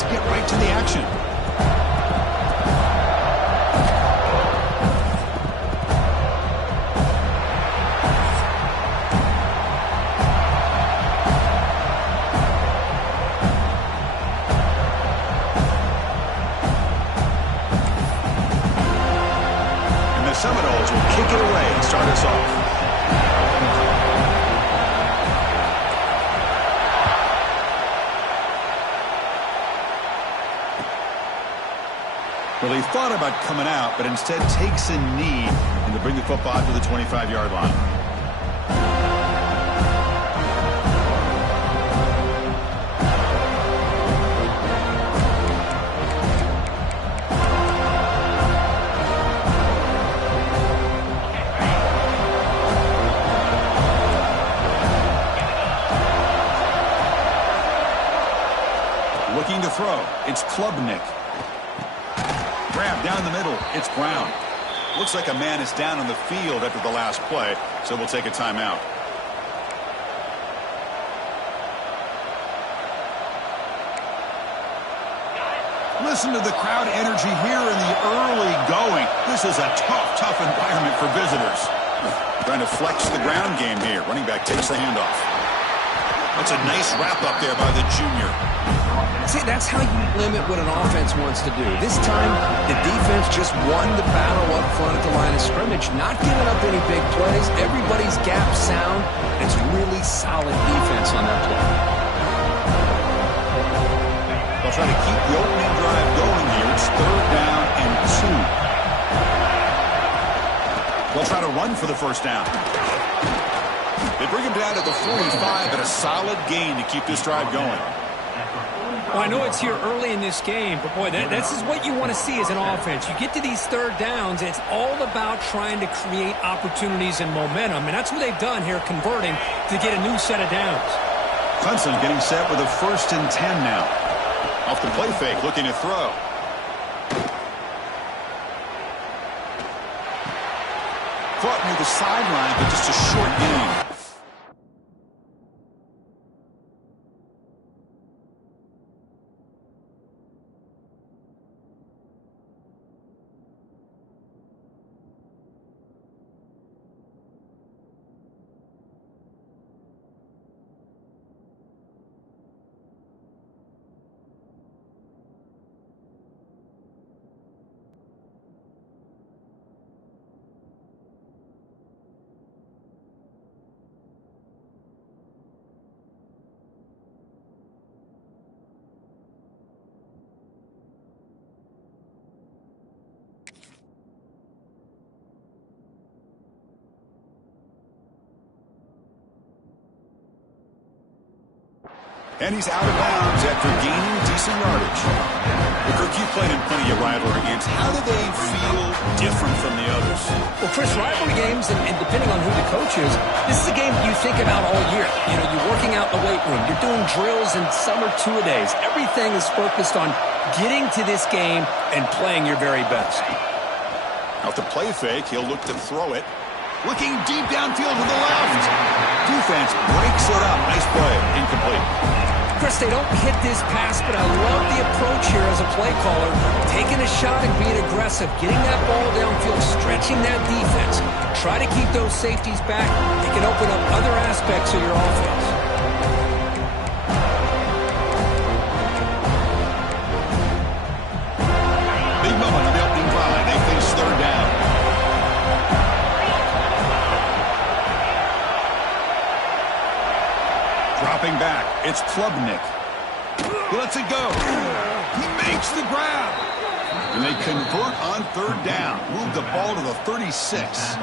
let's get right to the action. Seminoles will kick it away and start us off. Well, he thought about coming out, but instead takes a knee and to bring the football to the 25-yard line. Looking to throw. It's Klubnik. Grab down the middle. It's Brown. Looks like a man is down on the field after the last play, so we'll take a timeout. Listen to the crowd energy here in the early going. This is a tough environment for visitors. Trying to flex the ground game here. Running back takes the handoff. That's a nice wrap up there by the junior. See, that's how you limit what an offense wants to do. This time, the defense just won the battle up front at the line of scrimmage, not giving up any big plays. Everybody's gap sound. It's really solid defense on that play. They'll try to keep the opening drive going here. It's 3rd down and 2. They'll try to run for the first down. They bring him down to the 45, but a solid gain to keep this drive going. Well, I know it's here early in this game, but boy, this is what you want to see as an offense. You get to these 3rd downs, it's all about trying to create opportunities and momentum, and that's what they've done here, converting to get a new set of downs. Clemson getting set with a 1st and 10 now. Off the play fake, looking to throw. Caught near the sideline, but just a short gain. And he's out of bounds after gaining decent yardage. Well, Kirk, you played in plenty of rivalry games. How do they feel different from the others? Well, Chris, rivalry games, and depending on who the coach is, this is a game you think about all year. You know, you're working out in the weight room. You're doing drills and summer two-a-days. Everything is focused on getting to this game and playing your very best. Off the play fake, he'll look to throw it. Looking deep downfield to the left. Defense breaks it up. Nice play. Incomplete. Chris, they don't hit this pass, but I love the approach here as a play caller. Taking a shot and being aggressive, getting that ball downfield, stretching that defense. Try to keep those safeties back. They can open up other aspects of your offense. Big moment in the opening drive. They face 3rd down. Dropping back, it's Klubnik. He lets it go. He makes the grab. And they convert on 3rd down. Move the ball to the 36.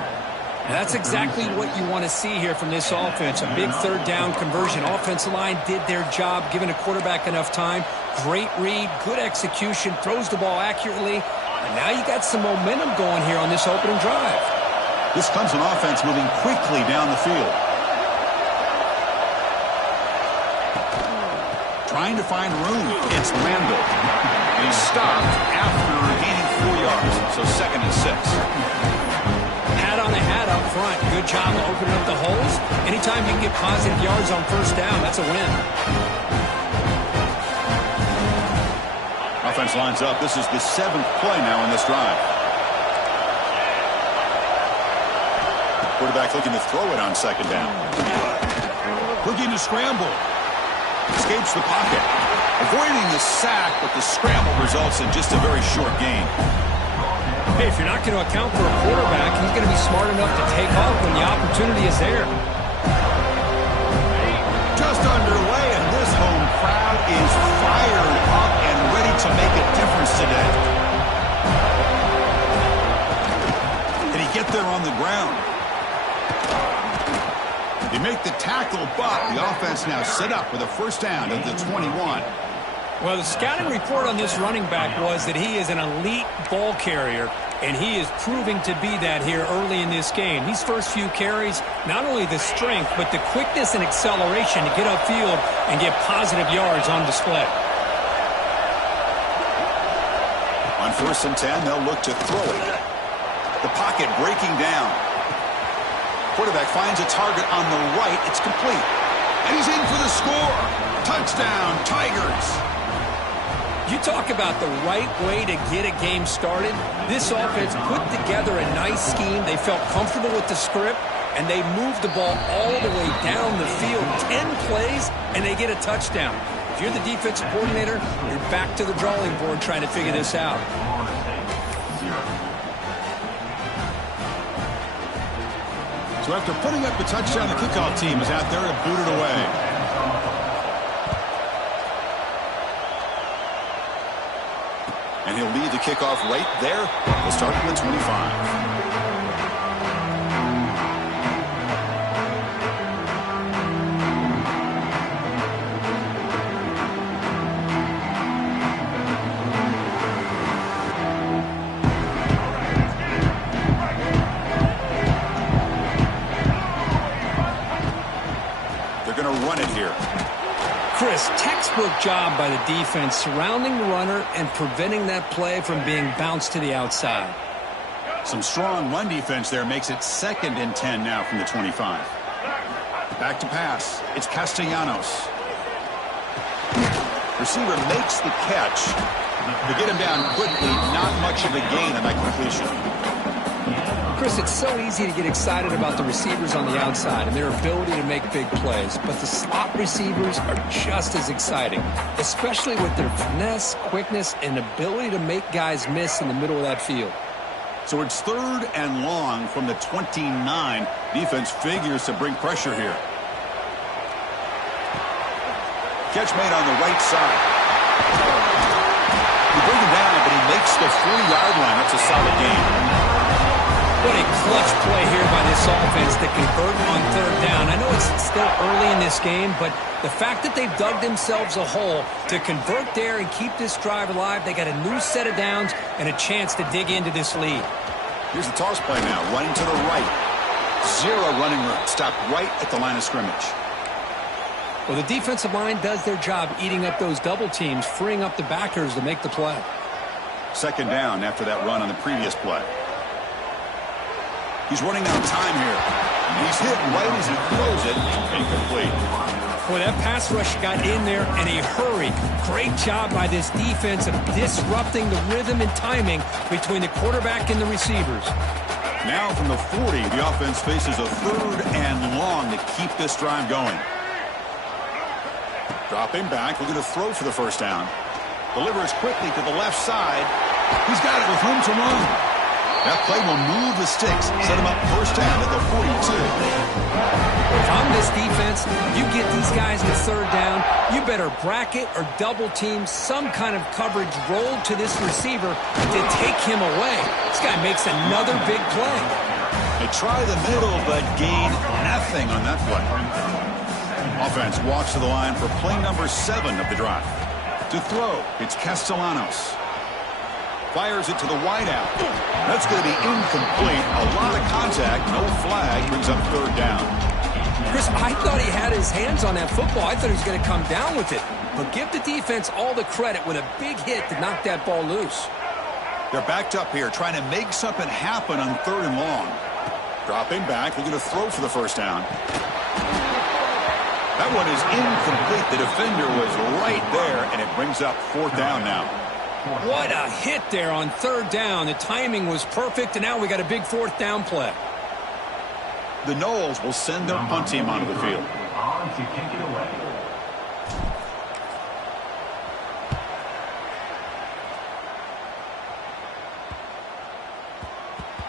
That's exactly what you want to see here from this offense. A big 3rd down conversion. Offensive line did their job, giving a quarterback enough time. Great read, good execution, throws the ball accurately. And now you got some momentum going here on this opening drive. This Clemson offense moving quickly down the field. Trying to find room. It's Randall. He's stopped after gaining 4 yards. So 2nd and 6. Hat on a hat up front. Good job of opening up the holes. Anytime you can get positive yards on 1st down, that's a win. Offense lines up. This is the 7th play now in this drive. Quarterback looking to throw it on 2nd down. Looking to scramble. Escapes the pocket. Avoiding the sack, but the scramble results in just a very short gain. Hey, if you're not going to account for a quarterback, he's going to be smart enough to take off when the opportunity is there. Just underway, and this home crowd is fired up and ready to make a difference today. Did he get there on the ground? They make the tackle, but the offense now set up with a first down at the 21. Well, the scouting report on this running back was that he is an elite ball carrier, and he is proving to be that here early in this game. These first few carries, not only the strength, but the quickness and acceleration to get upfield and get positive yards on display. On 1st and 10, they'll look to throw it. The pocket breaking down. Quarterback finds a target on the right. It's complete. And he's in for the score. Touchdown, Tigers. You talk about the right way to get a game started. This offense put together a nice scheme. They felt comfortable with the script, and they moved the ball all the way down the field. 10 plays, and they get a touchdown. If you're the defensive coordinator, you're back to the drawing board trying to figure this out. So after putting up the touchdown, the kickoff team is out there to boot it away. And he'll lead the kickoff right there. We'll start at the 25. They're going to run it here. Chris, textbook job by the defense surrounding the runner and preventing that play from being bounced to the outside. Some strong run defense there makes it 2nd and 10 now from the 25. Back to pass. It's Castellanos. Receiver makes the catch. To get him down quickly, not much of a gain on that completion. Chris, it's so easy to get excited about the receivers on the outside and their ability to make big plays, but the slot receivers are just as exciting, especially with their finesse, quickness, and ability to make guys miss in the middle of that field. So it's 3rd and long from the 29. Defense figures to bring pressure here. Catch made on the right side. You bring him down, but he makes the 40-yard line. That's a solid gain. What a clutch play here by this offense to convert on 3rd down. I know it's still early in this game, but the fact that they've dug themselves a hole to convert there and keep this drive alive, they got a new set of downs and a chance to dig into this lead. Here's the toss play now, running to the right. 0 running room. Stopped right at the line of scrimmage. Well, the defensive line does their job eating up those double teams, freeing up the backers to make the play. 2nd down after that run on the previous play. He's running out of time here. He's hit right as he throws it. Incomplete. Boy, that pass rush got in there in a hurry. Great job by this defense of disrupting the rhythm and timing between the quarterback and the receivers. Now from the 40, the offense faces a 3rd and long to keep this drive going. Dropping back, looking to throw for the first down. Delivers quickly to the left side. He's got it with room to run. That play will move the sticks, set him up first down at the 42. If I'm this defense, you get these guys to 3rd down, you better bracket or double team some kind of coverage rolled to this receiver to take him away. This guy makes another big play. They try the middle, but gain nothing on that play. Offense walks to the line for play number 7 of the drive. To throw, it's Castellanos. Fires it to the wideout. That's going to be incomplete. A lot of contact. No flag. Brings up 3rd down. Chris, I thought he had his hands on that football. I thought he was going to come down with it. But give the defense all the credit with a big hit to knock that ball loose. They're backed up here, trying to make something happen on 3rd and long. Dropping back. Looking to throw for the first down. That one is incomplete. The defender was right there, and it brings up 4th down now. What a hit there on third down. The timing was perfect, and now we got a big fourth down play. The Knowles will send their punt team onto the field. On to kick it away.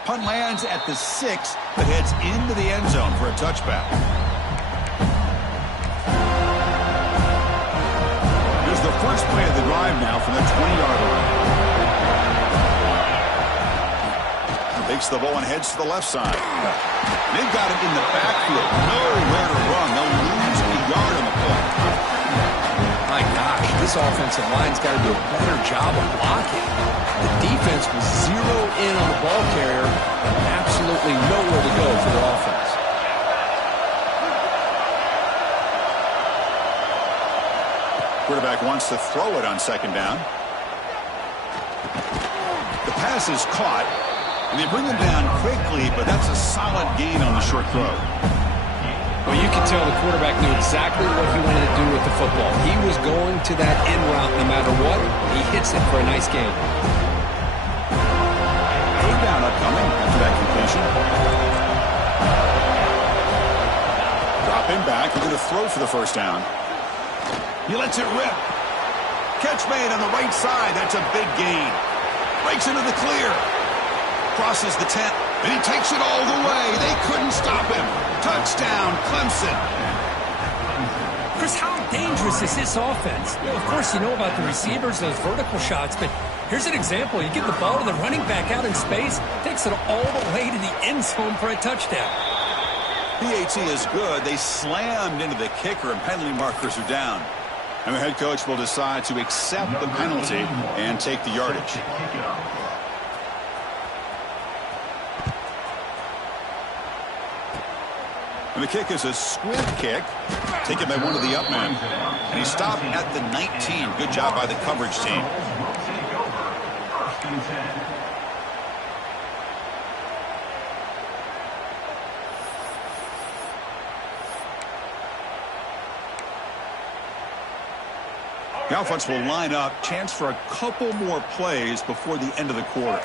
Punt lands at the 6, but heads into the end zone for a touchback. Here's the first play of the drive now from the 20-yard line. Takes the ball and heads to the left side. They've got it in the backfield. Nowhere to run. They'll lose a yard on the play. My gosh, this offensive line's got to do a better job of blocking. The defense was zeroed in on the ball carrier. Absolutely nowhere to go for the offense. Quarterback wants to throw it on second down. The pass is caught. And they bring him down quickly, but that's a solid gain on the short throw. Well, you can tell the quarterback knew exactly what he wanted to do with the football. He was going to that in route no matter what. He hits it for a nice gain. Third down upcoming after that completion. Drop him back. He's going to throw for the first down. He lets it rip. Catch made on the right side. That's a big gain. Breaks into the clear. Crosses the 10, and he takes it all the way. They couldn't stop him. Touchdown, Clemson. Chris, how dangerous is this offense? Well, of course, you know about the receivers, those vertical shots, but here's an example. You get the ball to the running back out in space, takes it all the way to the end zone for a touchdown. PAT is good. They slammed into the kicker, and penalty markers are down. And the head coach will decide to accept the penalty and take the yardage. And the kick is a squib kick, taken by one of the up men. And he stopped at the 19. Good job by the coverage team. The offense will line up. Chance for a couple more plays before the end of the quarter.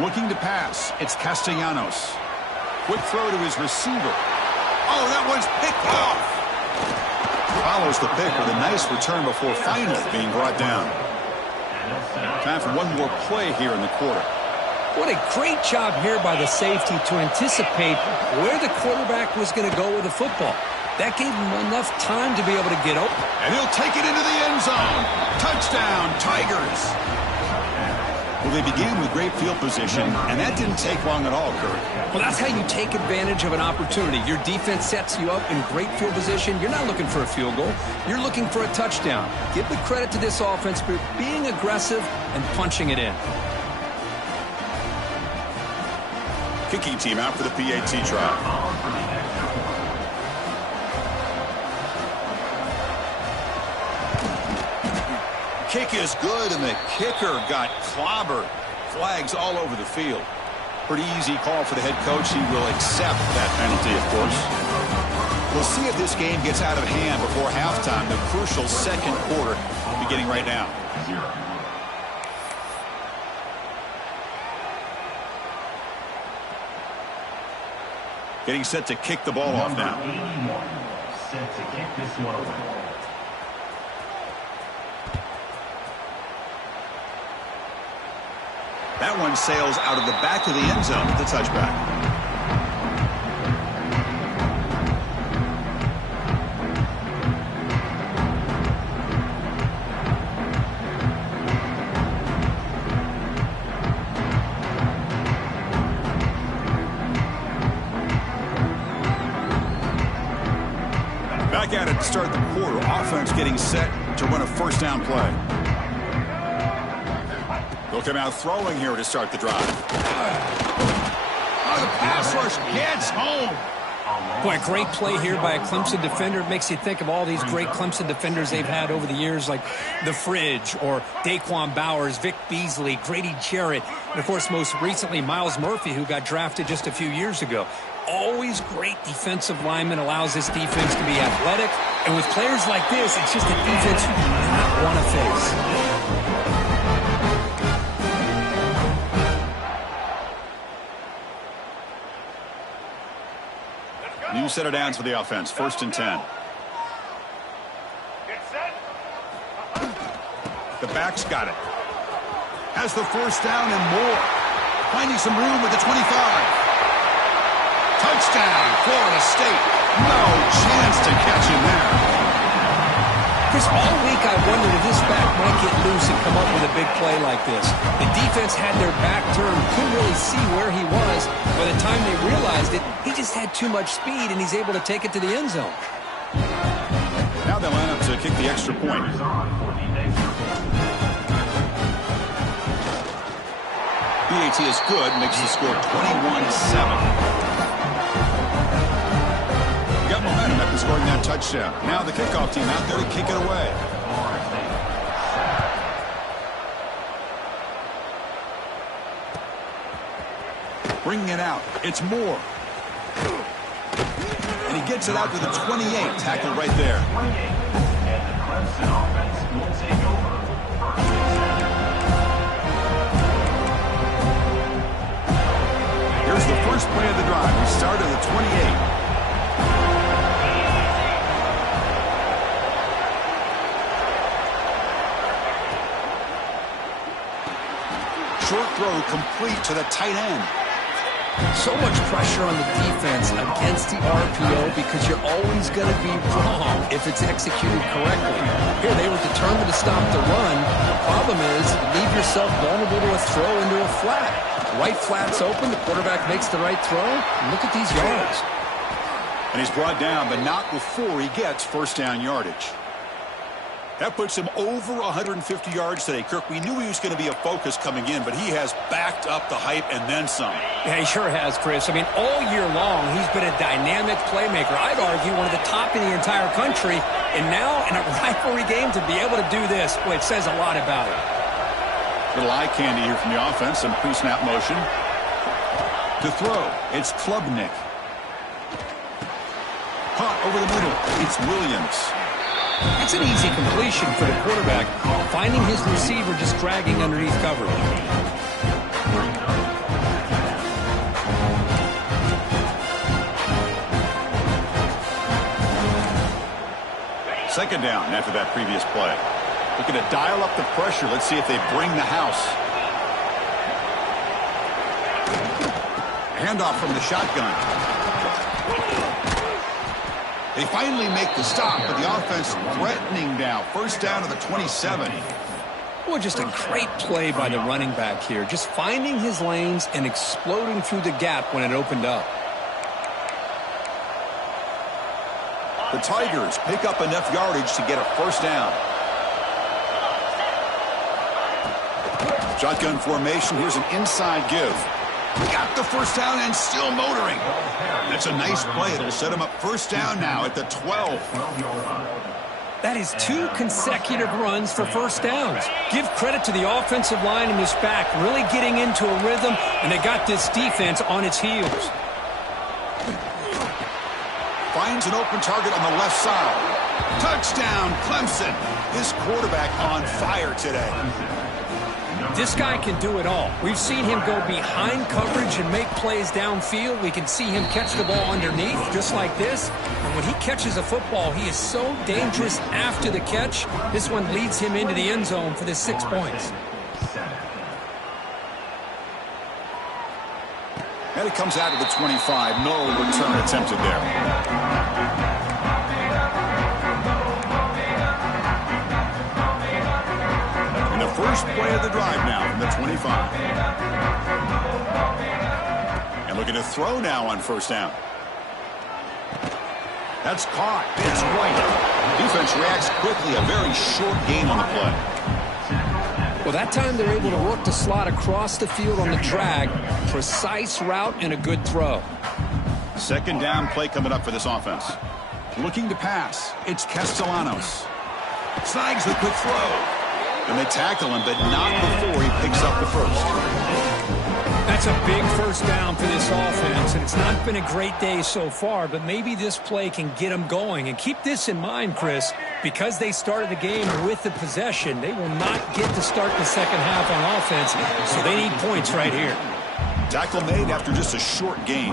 Looking to pass. It's Castellanos. Quick throw to his receiver. Oh, that one's picked off. Follows the pick with a nice return before finally being brought down. Time for one more play here in the quarter. What a great job here by the safety to anticipate where the quarterback was going to go with the football. That gave him enough time to be able to get open. And he'll take it into the end zone. Touchdown, Tigers. Well, they began with great field position, and that didn't take long at all, Kurt. Well, that's how you take advantage of an opportunity. Your defense sets you up in great field position. You're not looking for a field goal. You're looking for a touchdown. Give the credit to this offense for being aggressive and punching it in. Kicking team out for the PAT try. Kick is good, and the kicker got clobbered. Flags all over the field. Pretty easy call for the head coach. He will accept that penalty, of course. We'll see if this game gets out of hand before halftime. The crucial second quarter beginning right now. Getting set to kick the ball off now. Set to kick this one away. That one sails out of the back of the end zone with the touchback. Back at it to start the quarter. Offense getting set to run a first down play. They'll come out throwing here to start the drive. Oh, the pass rush gets home. Boy, a great play here by a Clemson defender. It makes you think of all these great Clemson defenders they've had over the years, like The Fridge or Daquan Bowers, Vic Beasley, Grady Jarrett, and, of course, most recently, Miles Murphy, who got drafted just a few years ago. Always great defensive lineman, allows this defense to be athletic. And with players like this, it's just a defense you do not want to face. New set of downs for the offense. 1st and 10. The back's got it. Has the 1st down and more. Finding some room at the 25. Touchdown, Florida State. No chance to catch him there. Chris, all week I wondered if this back might get loose and come up with a big play like this. The defense had their back turned, couldn't really see where he was. By the time they realized it, he just had too much speed, and he's able to take it to the end zone. Now they line up to kick the extra point. BAT is good, makes the score 21-7. Got momentum after scoring that touchdown. Now the kickoff team out there to kick it away. Bringing it out. It's Moore. And he gets it out to the 28. Tackle right there. And the Clemson offense will take over. Here's the first play of the drive. We start at the 28. Short throw complete to the tight end. So much pressure on the defense against the RPO because you're always going to be wrong if it's executed correctly. Here, they were determined to stop the run. The problem is you leave yourself vulnerable to a throw into a flat. Right flat's open, the quarterback makes the right throw. Look at these yards. And he's brought down, but not before he gets 1st down yardage. That puts him over 150 yards today. Kirk, we knew he was going to be a focus coming in, but he has backed up the hype and then some. Yeah, he sure has, Chris. I mean, all year long, he's been a dynamic playmaker. I'd argue one of the top in the entire country. And now, in a rivalry game, to be able to do this, boy, it says a lot about it. Little eye candy here from the offense. Some pre-snap motion. To throw, it's Klubnik. Caught over the middle. It's Williams. That's an easy completion for the quarterback, finding his receiver just dragging underneath coverage. Second down after that previous play. Looking to dial up the pressure. Let's see if they bring the house. Handoff from the shotgun. They finally make the stop, but the offense threatening now. 1st down to the 27. Well, just a great play by the running back here. Just finding his lanes and exploding through the gap when it opened up. The Tigers pick up enough yardage to get a 1st down. Shotgun formation. Here's an inside give. Got the 1st down and still motoring. That's a nice play. It'll set him up 1st down now at the 12. That is 2 consecutive runs for 1st downs. Give credit to the offensive line and this back really getting into a rhythm, and they got this defense on its heels. Finds an open target on the left side. Touchdown, Clemson. This quarterback on fire today. This guy can do it all. We've seen him go behind coverage and make plays downfield. We can see him catch the ball underneath just like this. And when he catches a football, he is so dangerous after the catch. This one leads him into the end zone for the 6 points. And it comes out of the 25. No return attempted there. First play of the drive now from the 25. And looking to throw now on 1st down. That's caught. It's White. Defense reacts quickly. A very short gain on the play. Well, that time they're able to work the slot across the field on the drag. Precise route and a good throw. 2nd down play coming up for this offense. Looking to pass. It's Castellanos. Snags the quick throw. And they tackle him, but not before he picks up the 1st. That's a big 1st down for this offense, and it's not been a great day so far, but maybe this play can get them going. And keep this in mind, Chris. Because they started the game with the possession, they will not get to start the second half on offense, so they need points right here. Tackle made after just a short gain.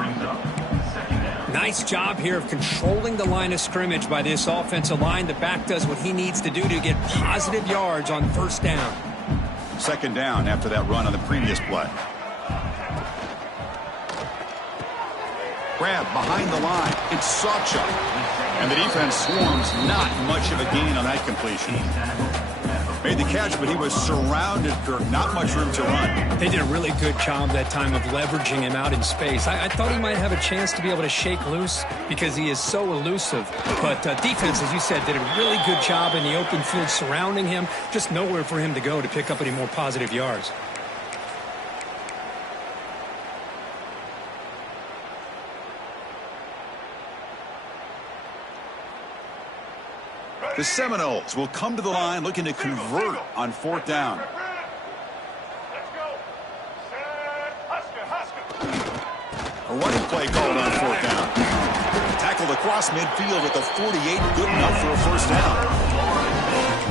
Nice job here of controlling the line of scrimmage by this offensive line. The back does what he needs to do to get positive yards on first down. Second down after that run on the previous play. Grab behind the line. It's Sawchuk. And the defense swarms. Not much of a gain on that completion. Made the catch, but he was surrounded, Kirk. Not much room to run. They did a really good job that time of leveraging him out in space. I thought he might have a chance to be able to shake loose because he is so elusive. But defense, as you said, did a really good job in the open field surrounding him. Just nowhere for him to go to pick up any more positive yards. The Seminoles will come to the line looking to convert on fourth down. A running play called on fourth down. Tackled across midfield at the 48, good enough for a first down.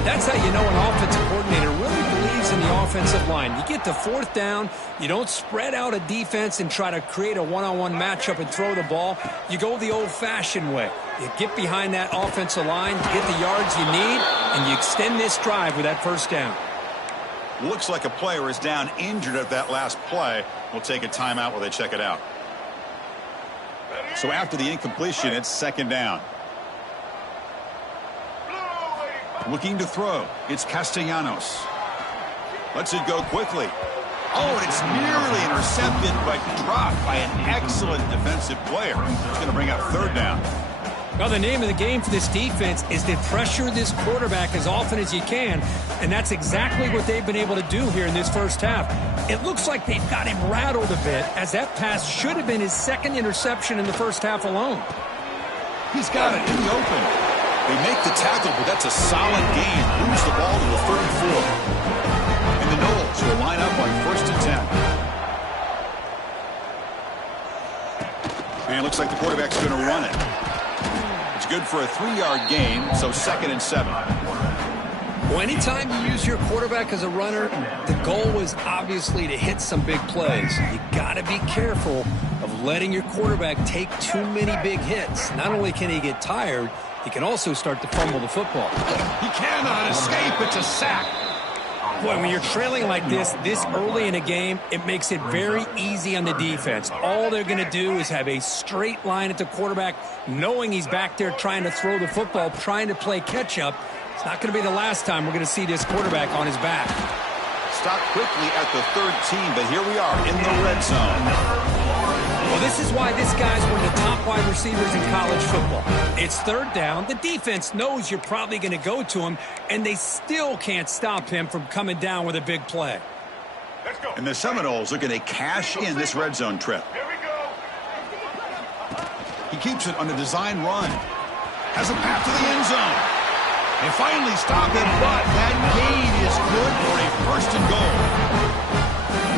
That's how you know an offensive coordinator really believes in the offensive line. You get to fourth down, you don't spread out a defense and try to create a one-on-one matchup and throw the ball. You go the old-fashioned way. You get behind that offensive line, you get the yards you need, and you extend this drive with that first down. Looks like a player is down injured at that last play. We'll take a timeout while they check it out. So after the incompletion, it's second down. Looking to throw. It's Castellanos. Lets it go quickly. Oh, and it's nearly intercepted, but dropped by an excellent defensive player. It's going to bring up third down. Well, the name of the game for this defense is to pressure this quarterback as often as you can, and that's exactly what they've been able to do here in this first half. It looks like they've got him rattled a bit, as that pass should have been his second interception in the first half alone. He's got it in the open. They make the tackle, but that's a solid gain. Moves the ball to the 34. And the Noles will line up on first and 10. And it looks like the quarterback's going to run it. It's good for a 3-yard gain, so second and 7. Well, anytime you use your quarterback as a runner, the goal is obviously to hit some big plays. You got to be careful of letting your quarterback take too many big hits. Not only can he get tired, he can also start to fumble the football. He cannot escape. It's a sack. Boy, when you're trailing like this early in a game, it makes it very easy on the defense. All they're going to do is have a straight line at the quarterback, knowing he's back there trying to throw the football, trying to play catch-up. It's not going to be the last time we're going to see this quarterback on his back. Stopped quickly at the 13, but here we are in the red zone. Well, this is why this guy's one of the top wide receivers in college football. It's third down. The defense knows you're probably going to go to him, and they still can't stop him from coming down with a big play. Let's go. And the Seminoles looking to cash in this red zone trip. Here we go. He keeps it on a design run. Has a path to the end zone. They finally stop him, but that gain is good for a first and goal.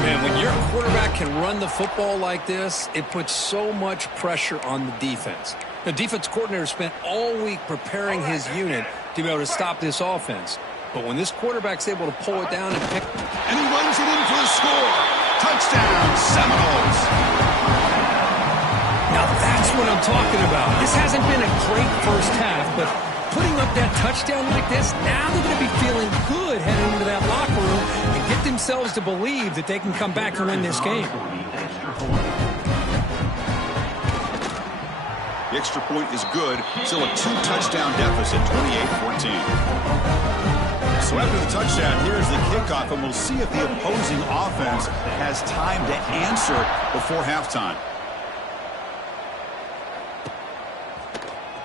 Man, when your quarterback can run the football like this, it puts so much pressure on the defense. The defense coordinator spent all week preparing his unit to be able to stop this offense. But when this quarterback's able to pull it down and pick... And he runs it in for the score. Touchdown, Seminoles. Now that's what I'm talking about. This hasn't been a great first half, but putting up that touchdown like this, now they're going to be feeling good heading into that locker room and get themselves to believe that they can come back and win this game. The extra point is good. Still a 2-touchdown deficit, 28-14. So after the touchdown, here's the kickoff, and we'll see if the opposing offense has time to answer before halftime.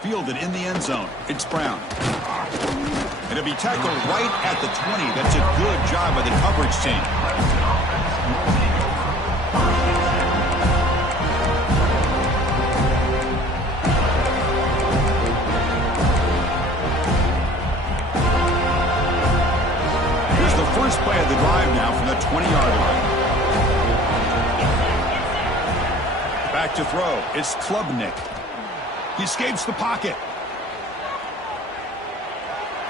Fielded in the end zone. It's Brown. And it'll be tackled right at the 20. That's a good job by the coverage team. Here's the first play of the drive now from the 20-yard line. Back to throw. It's Klubnik. He escapes the pocket.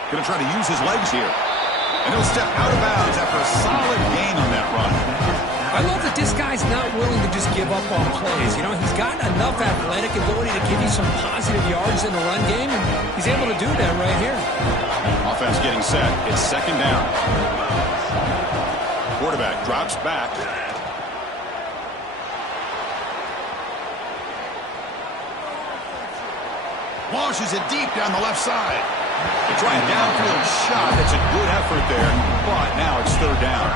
Going to try to use his legs here. And he'll step out of bounds after a solid gain on that run. I love that this guy's not willing to just give up on plays. You know, he's got enough athletic ability to give you some positive yards in the run game, and he's able to do that right here. Offense getting set. It's second down. Quarterback drops back. Launches it deep down the left side. They try a downfield shot. It's a good effort there, but now it's third down.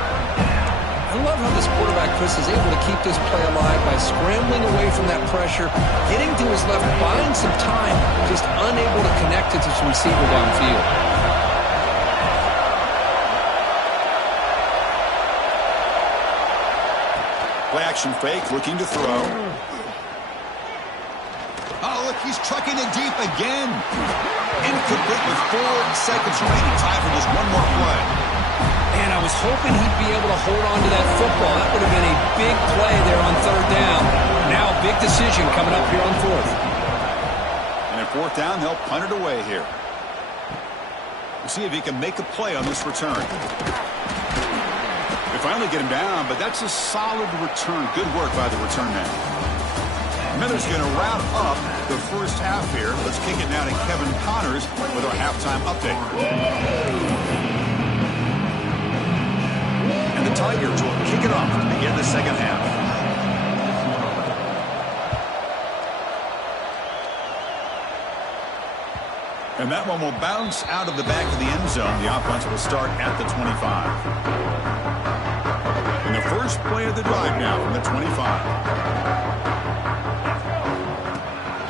I love how this quarterback, Chris, is able to keep this play alive by scrambling away from that pressure, getting to his left, buying some time, just unable to connect it to his receiver downfield. Play action fake, looking to throw. Oh, look, he's trucking it deep again. Incomplete with 4 seconds remaining. Time for just one more play. And I was hoping he'd be able to hold on to that football. That would have been a big play there on third down. Now a big decision coming up here on fourth. And at fourth down, they'll punt it away here. We'll see if he can make a play on this return. They finally get him down, but that's a solid return. Good work by the return man. Miller's going to wrap up the first half here. Let's kick it now to Kevin Connors with our halftime update. And the Tigers will kick it off to begin the second half. And that one will bounce out of the back of the end zone. The offense will start at the 25. And the first play of the drive now from the 25.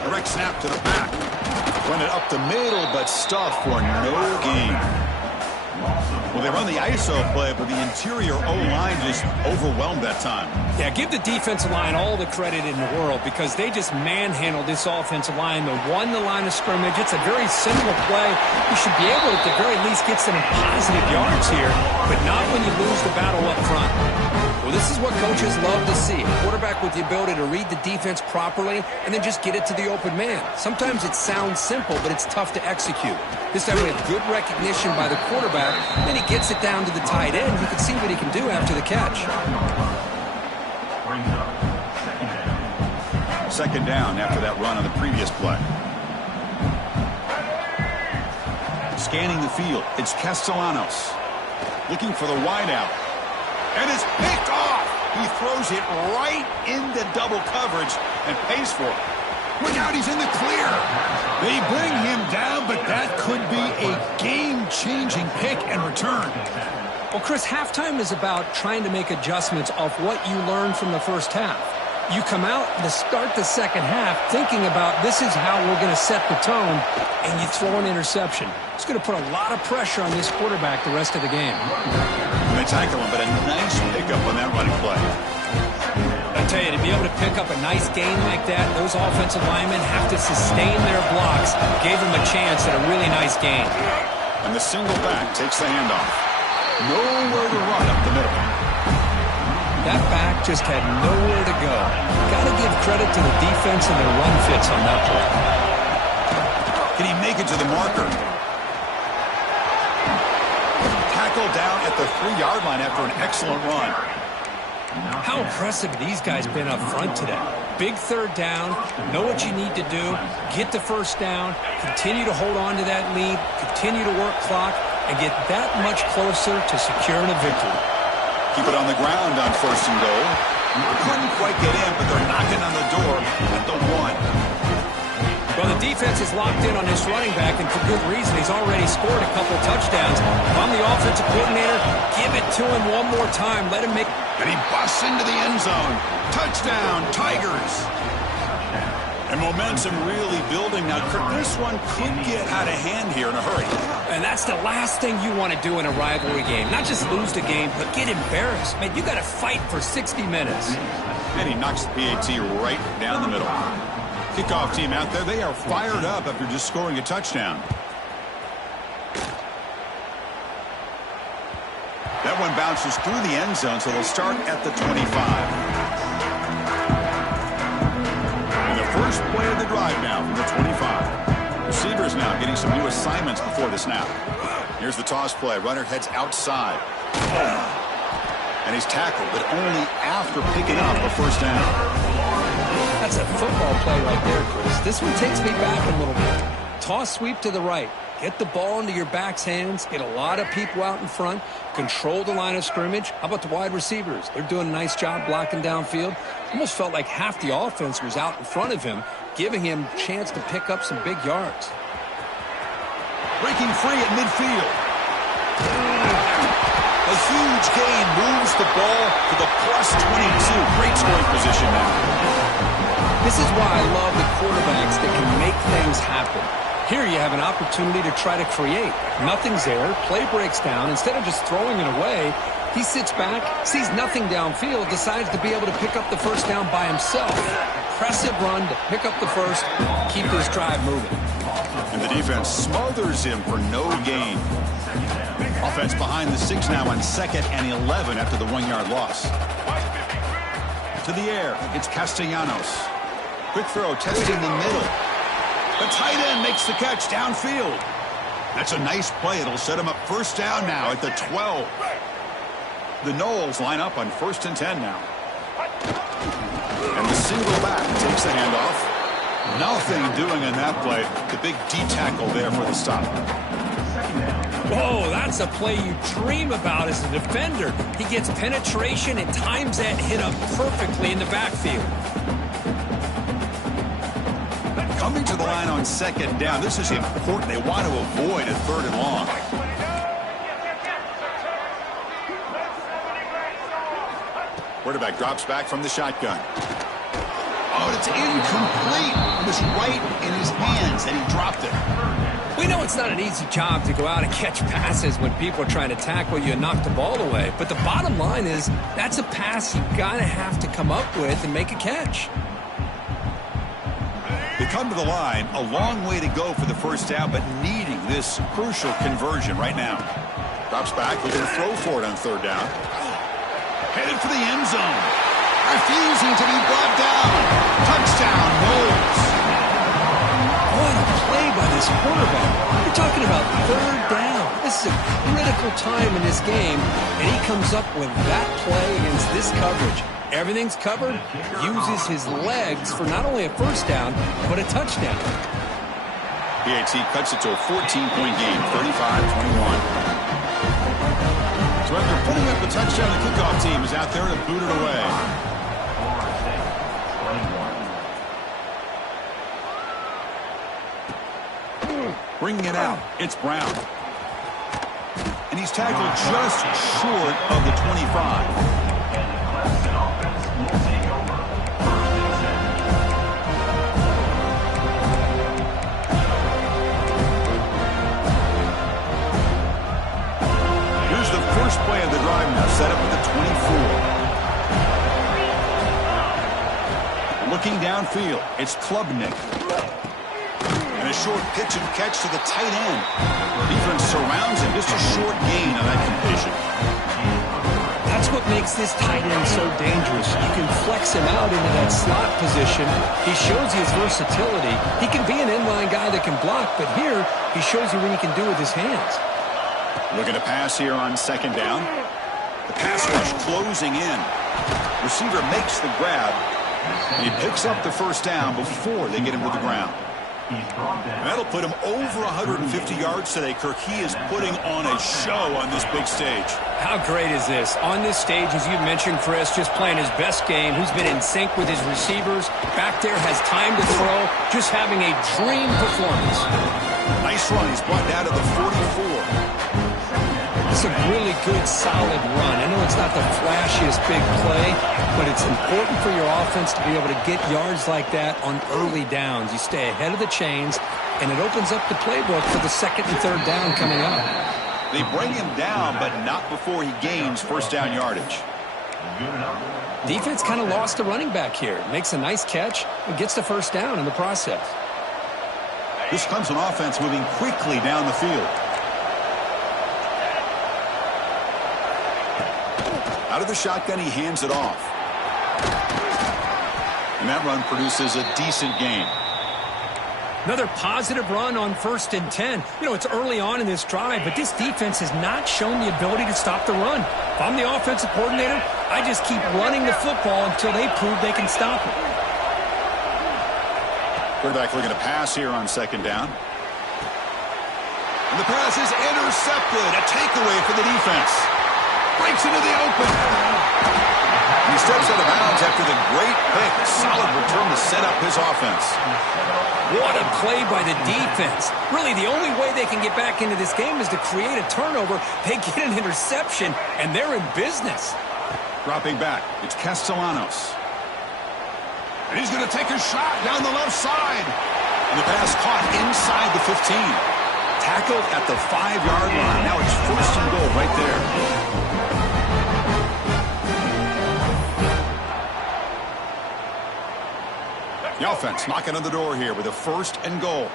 Direct snap to the back. Run it up the middle, but stuffed for no gain. Well, they run the ISO play, but the interior O-line just overwhelmed that time. Yeah, give the defensive line all the credit in the world because they just manhandled this offensive line. They won the line of scrimmage. It's a very simple play. You should be able to, at the very least, get some positive yards here, but not when you lose the battle up front. Well, this is what coaches love to see. A quarterback with the ability to read the defense properly and then just get it to the open man. Sometimes it sounds simple, but it's tough to execute. This time we have good recognition by the quarterback. Then he gets it down to the tight end. You can see what he can do after the catch. Second down after that run on the previous play. Scanning the field, it's Castellanos. Looking for the wideout. And it's picked off. He throws it right into double coverage and pays for it. Look out, he's in the clear. They bring him down, but that could be a game-changing pick and return. Well, Chris, halftime is about trying to make adjustments off what you learned from the first half. You come out to start the second half thinking about this is how we're going to set the tone, and you throw an interception. It's going to put a lot of pressure on this quarterback the rest of the game. And they tackle him, but a nice pickup on that running play. I tell you, to be able to pick up a nice gain like that, those offensive linemen have to sustain their blocks. Gave them a chance at a really nice gain. And the single back takes the handoff. Nowhere to run up the middle. That back just had nowhere to go. Got to give credit to the defense and their run fits on that play. Can he make it to the marker? Tackled down at the 3-yard line after an excellent run. How impressive these guys been up front today. Big third down, know what you need to do, get the first down, continue to hold on to that lead, continue to work clock, and get that much closer to securing a victory. Keep it on the ground on first and goal. Couldn't quite get in, but they're knocking on the door at the 1. Well, the defense is locked in on this running back, and for good reason. He's already scored a couple touchdowns. If I'm the offensive coordinator, give it to him one more time. Let him make... And he busts into the end zone. Touchdown, Tigers. And momentum really building. Now, Kirk, this one could get out of hand here in a hurry. And that's the last thing you want to do in a rivalry game. Not just lose the game, but get embarrassed. Man, you got to fight for 60 minutes. And he knocks the PAT right down the middle. Kickoff team out there, they are fired up after just scoring a touchdown. That one bounces through the end zone, so they'll start at the 25. And the first play of the drive now from the 25. Receivers now getting some new assignments before the snap. Here's the toss play. Runner heads outside. And he's tackled, but only after picking up a first down. That's a football play right there, Chris. This one takes me back a little bit. Toss sweep to the right. Get the ball into your back's hands. Get a lot of people out in front. Control the line of scrimmage. How about the wide receivers? They're doing a nice job blocking downfield. Almost felt like half the offense was out in front of him, giving him a chance to pick up some big yards. Breaking free at midfield. A huge gain moves the ball to the +22. Great scoring position now. This is why I love the quarterbacks that can make things happen. Here you have an opportunity to try to create. Nothing's there. Play breaks down. Instead of just throwing it away, he sits back, sees nothing downfield, decides to be able to pick up the first down by himself. Impressive run to pick up the first, keep this drive moving. And the defense smothers him for no gain. Offense behind the 6 now on 2nd and 11 after the 1-yard loss. To the air, it's Castellanos. Quick throw, testing the middle. The tight end makes the catch downfield. That's a nice play. It'll set him up first down now at the 12. The Knowles line up on 1st and 10 now. And the single back takes the handoff. Nothing doing in that play. The big D tackle there for the stop. Whoa, that's a play you dream about as a defender. He gets penetration and times that hit up perfectly in the backfield. Coming to the line on 2nd down. This is important. They want to avoid a 3rd and long. Quarterback drops back from the shotgun. Oh, it's incomplete. It was right in his hands, and he dropped it. We know it's not an easy job to go out and catch passes when people are trying to tackle you and knock the ball away. But the bottom line is that's a pass you got to have to come up with and make a catch. They come to the line, a long way to go for the first down, but needing this crucial conversion right now. Drops back, looking to throw for it on 3rd down. Headed for the end zone. Refusing to be brought down. Touchdown, Knowles. What a play by this quarterback. You're talking about 3rd down. This is a critical time in this game, and he comes up with that play against this coverage. Everything's covered, uses his legs for not only a first down, but a touchdown. PAT cuts it to a 14-point game, 35-21. So after putting up a touchdown, the kickoff team is out there to boot it away. Bringing it out, it's Brown. And he's tackled just short of the 25. Here's the first play of the drive now, set up at the 24. Looking downfield, it's Klubnik. And a short pitch and catch to the tight end. Defense surrounds him, just a short gain on that completion. That's what makes this tight end so dangerous. You can flex him out into that slot position. He shows you his versatility. He can be an inline guy that can block, but here he shows you what he can do with his hands. Looking to pass here on 2nd down. The pass rush closing in. Receiver makes the grab, and he picks up the first down before they get him to the ground. And that'll put him over 150 yards today, Kirk. He is putting on a show on this big stage. How great is this? On this stage, as you mentioned, Chris, just playing his best game. He's been in sync with his receivers. Back there, has time to throw. Just having a dream performance. Nice run. He's brought down to the 44. It's a really good, solid run. I know it's not the flashiest big play, but it's important for your offense to be able to get yards like that on early downs. You stay ahead of the chains, and it opens up the playbook for the 2nd and 3rd down coming up. They bring him down, but not before he gains first down yardage. Defense kind of lost the running back here. Makes a nice catch and gets the first down in the process. This comes an offense moving quickly down the field. Out of the shotgun, he hands it off. And that run produces a decent gain. Another positive run on 1st and 10. You know, it's early on in this drive, but this defense has not shown the ability to stop the run. If I'm the offensive coordinator, I just keep running the football until they prove they can stop it. Quarterback looking to pass here on 2nd down. And the pass is intercepted. A takeaway for the defense. Breaks into the open. He steps out of bounds after the great pick. A solid return to set up his offense. What a play by the defense. Really, the only way they can get back into this game is to create a turnover. They get an interception, and they're in business. Dropping back, it's Castellanos. And he's going to take a shot down the left side. And the pass caught inside the 15. Tackled at the 5-yard line. Now it's 1st and goal right there. The offense knocking on the door here with a 1st and goal.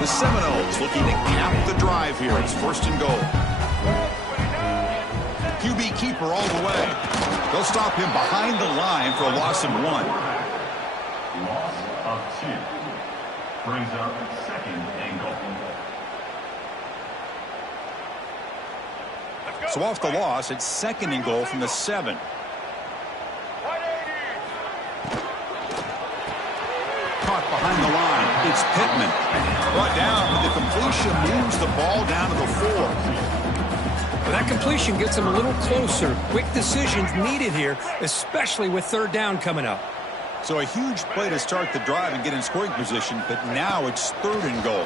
The Seminoles looking to cap the drive here. It's 1st and goal. QB keeper all the way. They'll stop him behind the line for a loss of 1. Loss of 2. Brings up 2nd and goal. So off the loss, it's 2nd and goal from the 7. Caught behind the line. It's Pittman. Brought down, but the completion moves the ball down to the 4. Well, that completion gets them a little closer. Quick decisions needed here, especially with 3rd down coming up. So a huge play to start the drive and get in scoring position, but now it's 3rd and goal.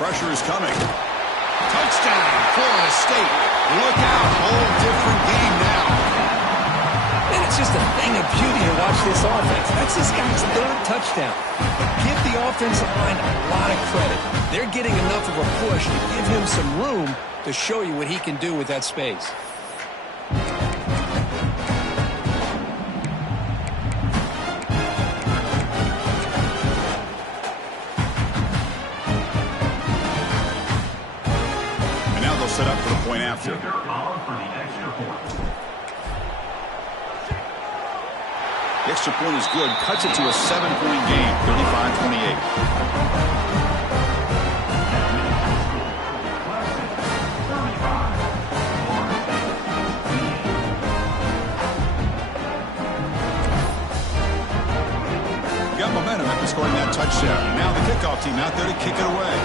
Pressure is coming. Touchdown, Florida State. Look out, whole different game now. And it's just a thing of beauty to watch this offense. That's this guy's 3rd touchdown. But give the offensive line a lot of credit. They're getting enough of a push to give him some room to show you what he can do with that space. Set up for the point after. Kicker on for the extra point. The extra point is good. Cuts it to a 7-point game, 35-28. Got momentum after scoring that touchdown. Now the kickoff team out there to kick it away.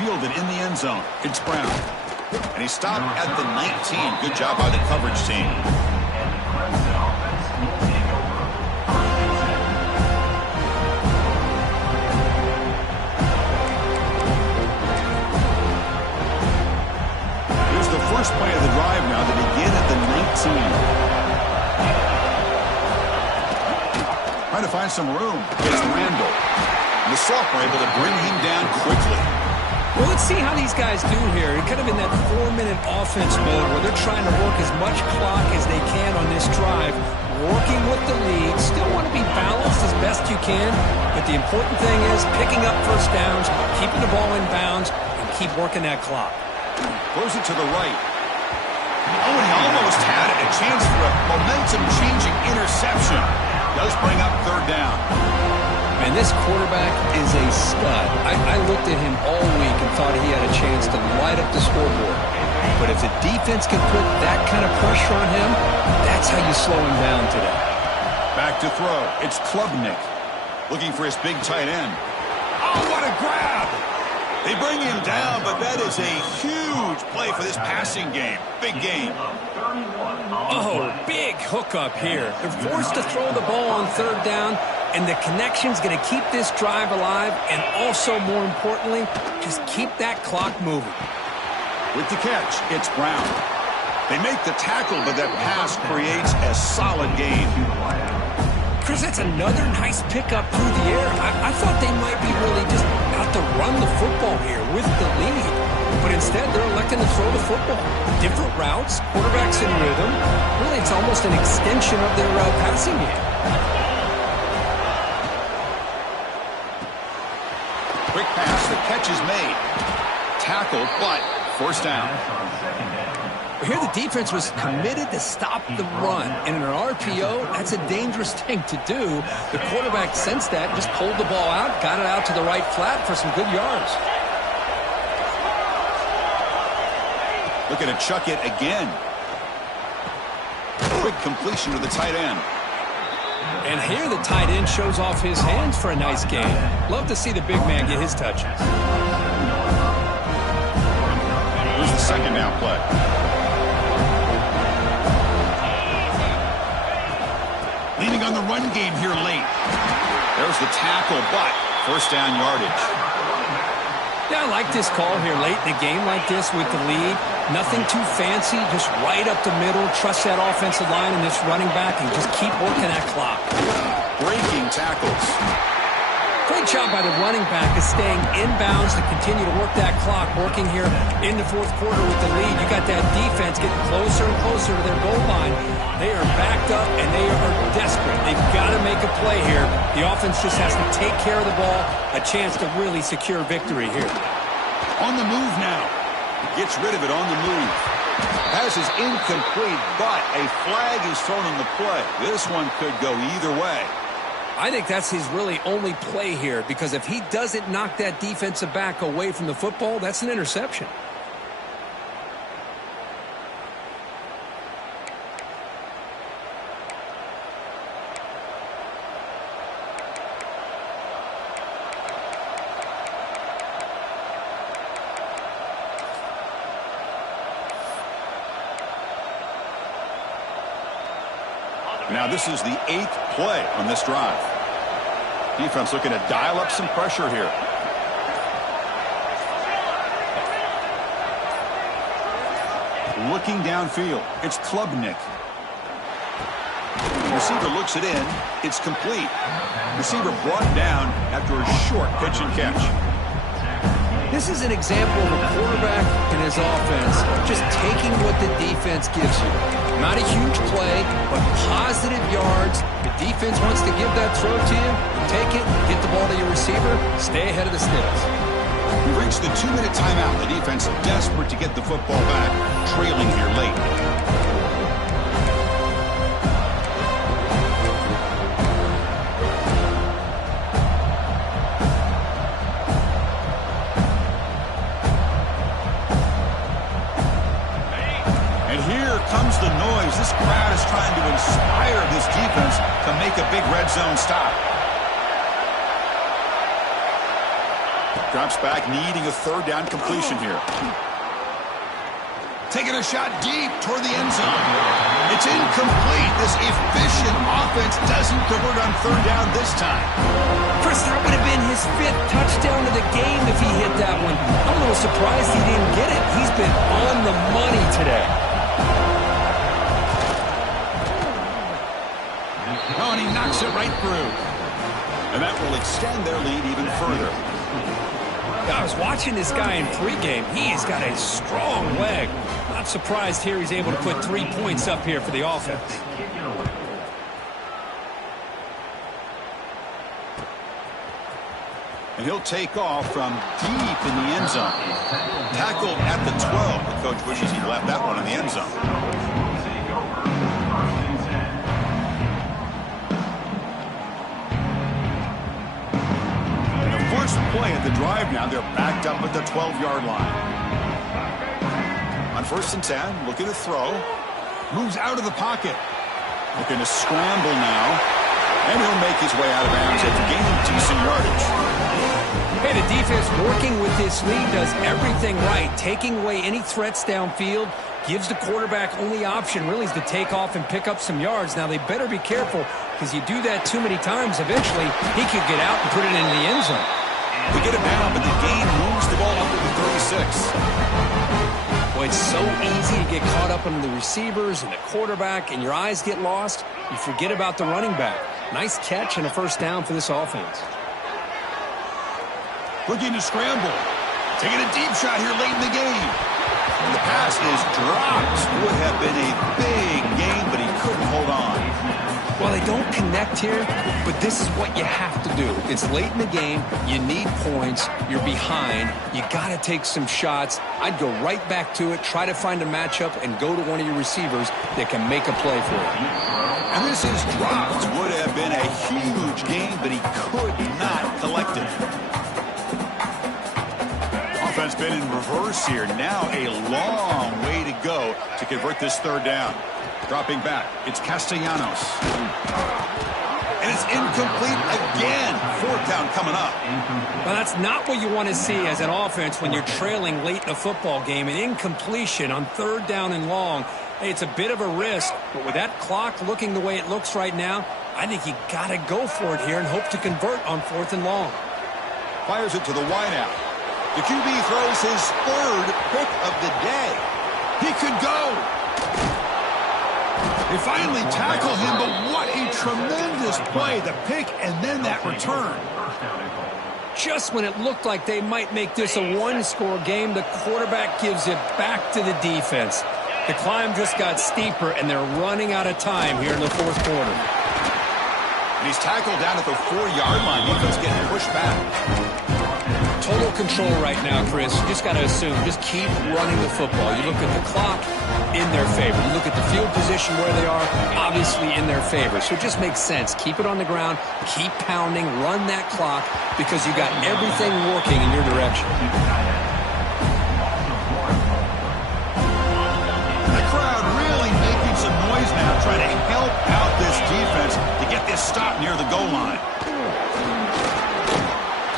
Fielded in the end zone. It's Brown. And he stopped at the 19. Good job by the coverage team. Here's the first play of the drive now to begin at the 19. Trying to find some room. It's Randall. And the Sophomore able to bring him down quickly. Well, let's see how these guys do here. They're kind of in that 4-minute offense mode where they're trying to work as much clock as they can on this drive, working with the lead. Still want to be balanced as best you can, but the important thing is picking up 1st downs, keeping the ball in bounds, and keep working that clock. Throws it to the right. Oh, and he almost had a chance for a momentum-changing interception. Does bring up 3rd down. And this quarterback is a stud. I looked at him all week and thought he had a chance to light up the scoreboard. But if the defense can put that kind of pressure on him, that's how you slow him down today. Back to throw. It's Klubnik looking for his big tight end. Oh, what a grab! They bring him down, but that is a huge play for this passing game. Big game. Oh, big hookup here. They're forced to throw the ball on 3rd down, and the connection's going to keep this drive alive, and also, more importantly, just keep that clock moving. With the catch, it's Brown. They make the tackle, but that pass creates a solid gain. Chris, that's another nice pickup through the air. I thought they might be really just out to run the football here with the lead. But instead, they're electing expecting to throw the football. Different routes, quarterbacks in rhythm. Really, it's almost an extension of their passing game. Quick pass, the catch is made. Tackle, but forced down. Here the defense was committed to stop the run. And in an RPO, that's a dangerous thing to do. The quarterback sensed that, just pulled the ball out, got it out to the right flat for some good yards. Looking to chuck it again. Quick completion to the tight end. And here the tight end shows off his hands for a nice game. Love to see the big man get his touches. Here's the second down play. Leaning on the run game here late. There's the tackle, but first down yardage. Yeah, I like this call here late in the game like this with the lead. Nothing too fancy, just right up the middle. Trust that offensive line and this running back and just keep working that clock. Breaking tackles. Great job by the running back of staying inbounds to continue to work that clock, working here in the fourth quarter with the lead. You got that defense getting closer and closer to their goal line. They are backed up, and they are desperate. They've got to make a play here. The offense just has to take care of the ball, a chance to really secure victory here. On the move now. Gets rid of it on the move. Pass is incomplete, but a flag is thrown on the play. This one could go either way. I think that's his really only play here, because if he doesn't knock that defensive back away from the football, that's an interception. Now this is the 8th play on this drive. Defense looking to dial up some pressure here. Looking downfield, it's Klubnik. Receiver looks it in. It's complete. Receiver brought down after a short pitch and catch. This is an example of a quarterback and his offense just taking what the defense gives you. Not a huge play, but positive yards. The defense wants to give that throw to you. Take it, get the ball to your receiver, stay ahead of the sticks. We reached the 2-minute timeout. The defense desperate to get the football back, trailing here late. Comes the noise. This crowd is trying to inspire this defense to make a big red zone stop. Drops back, needing a third down completion here. Taking a shot deep toward the end zone. It's incomplete. This efficient offense doesn't convert on third down this time. Chris, that would have been his 5th touchdown of the game if he hit that one. I'm a little surprised he didn't get it. He's been on the money today. Oh, and he knocks it right through. And that will extend their lead even further. I was watching this guy in pregame. He's got a strong leg. Not surprised here he's able to put 3 points up here for the offense. And he'll take off from deep in the end zone. Tackled at the 12. The coach wishes he left that one in the end zone. First play of the drive now. They're backed up at the 12-yard line. On 1st and 10, looking to throw. Moves out of the pocket. Looking to scramble now. And he'll make his way out of bounds after gaining decent yardage. Hey, the defense working with this lead does everything right. Taking away any threats downfield. Gives the quarterback only option really is to take off and pick up some yards. Now, they better be careful, because you do that too many times, eventually he could get out and put it into the end zone. They get it down, but the gain moves the ball up to the 36. Boy, it's so easy to get caught up in the receivers and the quarterback, and your eyes get lost. You forget about the running back. Nice catch and a first down for this offense. Looking to scramble. Taking a deep shot here late in the game. And the pass is dropped. Would have been a big gain, but he couldn't hold on. Well, they don't connect here, but this is what you have to do. It's late in the game. You need points. You're behind. You got to take some shots. I'd go right back to it, try to find a matchup, and go to one of your receivers that can make a play for you. And this is dropped. Would have been a huge gain, but he could not collect it. Offense been in reverse here. Now a long way to go to convert this third down. Dropping back, it's Castellanos. And it's incomplete again. Fourth down coming up. Well, that's not what you want to see as an offense when you're trailing late in a football game. An incompletion on third down and long. Hey, it's a bit of a risk, but with that clock looking the way it looks right now, I think you got to go for it here and hope to convert on fourth and long. Fires it to the wideout. The QB throws his third pick of the day. He could go. They finally tackle him, but what a tremendous play. The pick and then that return. Just when it looked like they might make this a one-score game, the quarterback gives it back to the defense. The climb just got steeper, and they're running out of time here in the fourth quarter. And he's tackled down at the 4-yard line. Defense getting pushed back. Total control right now, Chris. You just got to assume. Just keep running the football. You look at the clock, in their favor. You look at the field position where they are, obviously in their favor. So it just makes sense. Keep it on the ground. Keep pounding. Run that clock because you got everything working in your direction. The crowd really making some noise now, trying to help out this defense to get this stop near the goal line.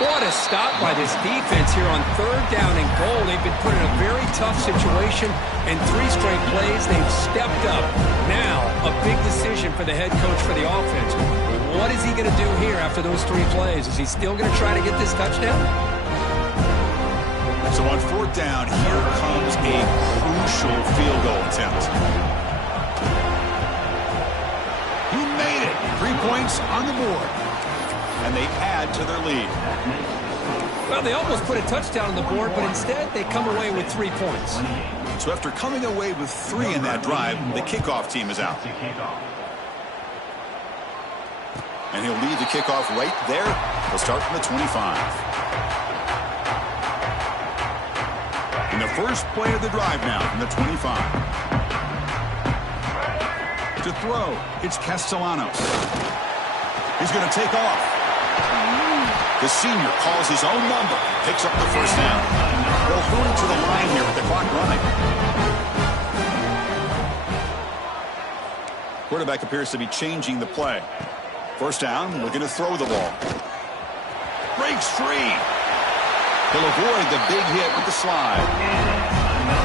What a stop by this defense here on third down and goal. They've been put in a very tough situation, and 3 straight plays, they've stepped up. Now, a big decision for the head coach for the offense. What is he going to do here after those 3 plays? Is he still going to try to get this touchdown? So on fourth down, here comes a crucial field goal attempt. He made it. 3 points on the board. And they add to their lead. Well, they almost put a touchdown on the board, but instead they come away with 3 points. So after coming away with 3 in that drive, the kickoff team is out. And he'll lead the kickoff right there. He'll start from the 25. In the first play of the drive now from the 25. To throw, it's Castellanos. He's going to take off. The senior calls his own number, picks up the first down. They'll throw it to the line here with the clock running. Quarterback appears to be changing the play. First down, looking to throw the ball. Breaks free. He'll avoid the big hit with the slide.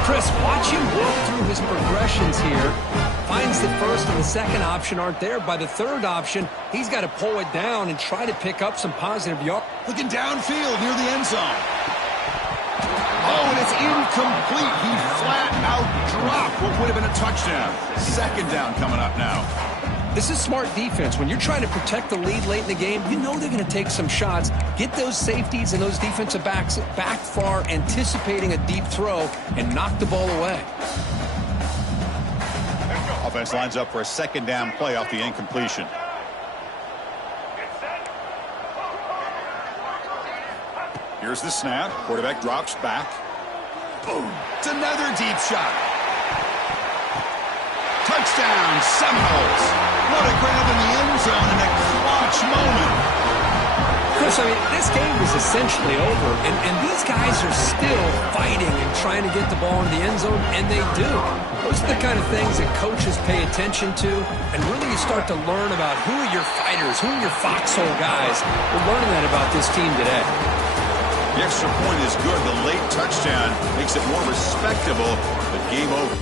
Chris, watch him work through his progressions here. Finds the first and the second option aren't there. By the third option, he's got to pull it down and try to pick up some positive yards. Looking downfield near the end zone. Oh, and it's incomplete. He flat out dropped what would have been a touchdown. Second down coming up now. This is smart defense. When you're trying to protect the lead late in the game, you know they're going to take some shots. Get those safeties and those defensive backs back far, anticipating a deep throw, and knock the ball away. Offense lines up for a second down play off the incompletion. Here's the snap. Quarterback drops back. Boom. It's another deep shot. Touchdown, Seminoles. What a grab in the end zone in a clutch moment. Chris, I mean, this game is essentially over, and these guys are still fighting and trying to get the ball into the end zone, and they do. Those are the kind of things that coaches pay attention to, and really you start to learn about who are your fighters, who are your foxhole guys. We're learning that about this team today. The extra point is good. The late touchdown makes it more respectable, but game over.